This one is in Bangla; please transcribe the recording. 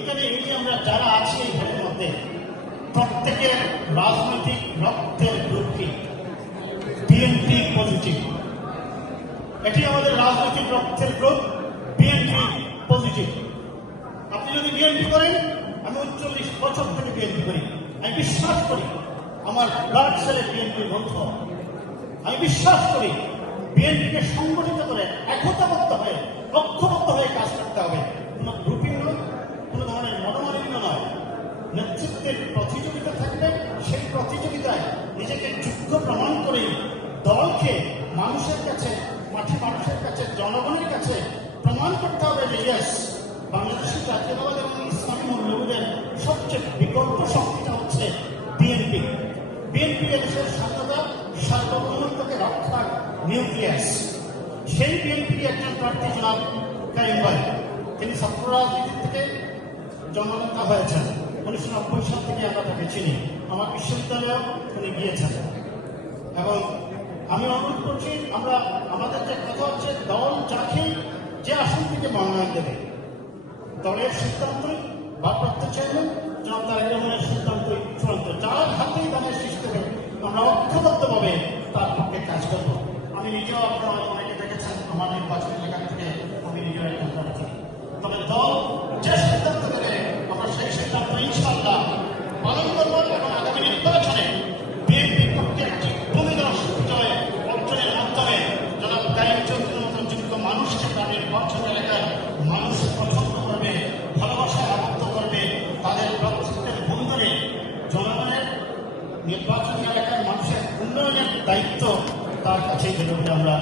এখানে এই যে আমরা যারা আছি এই ভোটের মধ্যে প্রত্যেকের রাজনৈতিক রক্তের গ্রুপ কি? BNP positive. এটি আমাদের রাজনৈতিক রক্তের গ্রুপ, বিএনপি পজিটিভ। আপনি যদি বিএনপি করেন, আমি 39 বছর থেকে বিএনপি করি, আমি বিশ্বাস করি আমার ব্লাড সেলে বিএনপির বন্ধু। আমি বিশ্বাস করি বিএনপিকে সংগঠিত করে একতাবদ্ধ হয়ে ঐক্যবদ্ধ হয়ে কাজ করতে হবে। কোনো গ্রুপিং নয়, কোনো ধরনের মনোমালিন্য নয়। নেতৃত্বের প্রতিযোগিতা থাকবে, সেই প্রতিযোগিতায় নিজেকে যোগ্য প্রমাণ করে দলকে মানুষের কাছে, মাঠে মানুষের কাছে, জনগণের কাছে প্রমাণ করতে হবে যে ইয়েস, বাংলাদেশের জাতীয়তাবাদ এবং ইসলামী মূল্যবোধের সবচেয়ে বিকল্প শক্তিটা হচ্ছে বিএনপি। বিএনপি দেশের স্বাধীনতা সার্বভৌমত্বকে রক্ষার নিউক্লিয়াস। সেই বিএনপির একজন প্রার্থী জনাব কাইম ভাই, তিনি ছাত্র রাজনীতি থেকে জন্মদাতা হয়েছেন। 1990 সাল থেকে আমরা তাকে চিনি, আমার বিশ্ববিদ্যালয়েও তিনি গিয়েছেন। এবং আমি অনুরোধ করছি, আমরা আমাদের যে কথা হচ্ছে দল যাকে যে আসন থেকে মনোনয়ন দেবে, দলের সিদ্ধান্তই ভারপ্রাপ্ত চেয়ারম্যান জনাব তারেক রহমানের সিদ্ধান্তই চূড়ান্ত। যার হাতেই দলের সৃষ্টি হবে, আমরা ঐক্যবদ্ধভাবে তার পক্ষে কাজ করব। আমি নিজেও, আপনারা অনেকে দেখেছেন আমার নির্বাচনী এলাকা থেকে আমি নিজেও একজন প্রার্থী। তবে দল যে সিদ্ধান্ত দেবে আমরা সেই সিদ্ধান্ত ইনশাআল্লাহ পালন করব এবং আগামী নির্বাচনে বিএনপির পক্ষে একটি ভূমিদর্শক বিজয় অর্জনের মাধ্যমে জনাব কাইম চৌধুরীর মতো যোগ্য মানুষকে তার নির্বাচন এলাকায় মানুষ পছন্দ করবে, ভালোবাসায় আবদ্ধ করবে। তাদের প্রত্যেকের বন্ধনে জনগণের নির্বাচনী এলাকার মানুষের উন্নয়নের দায়িত্ব তার কাছেই দেবে বলে আমরা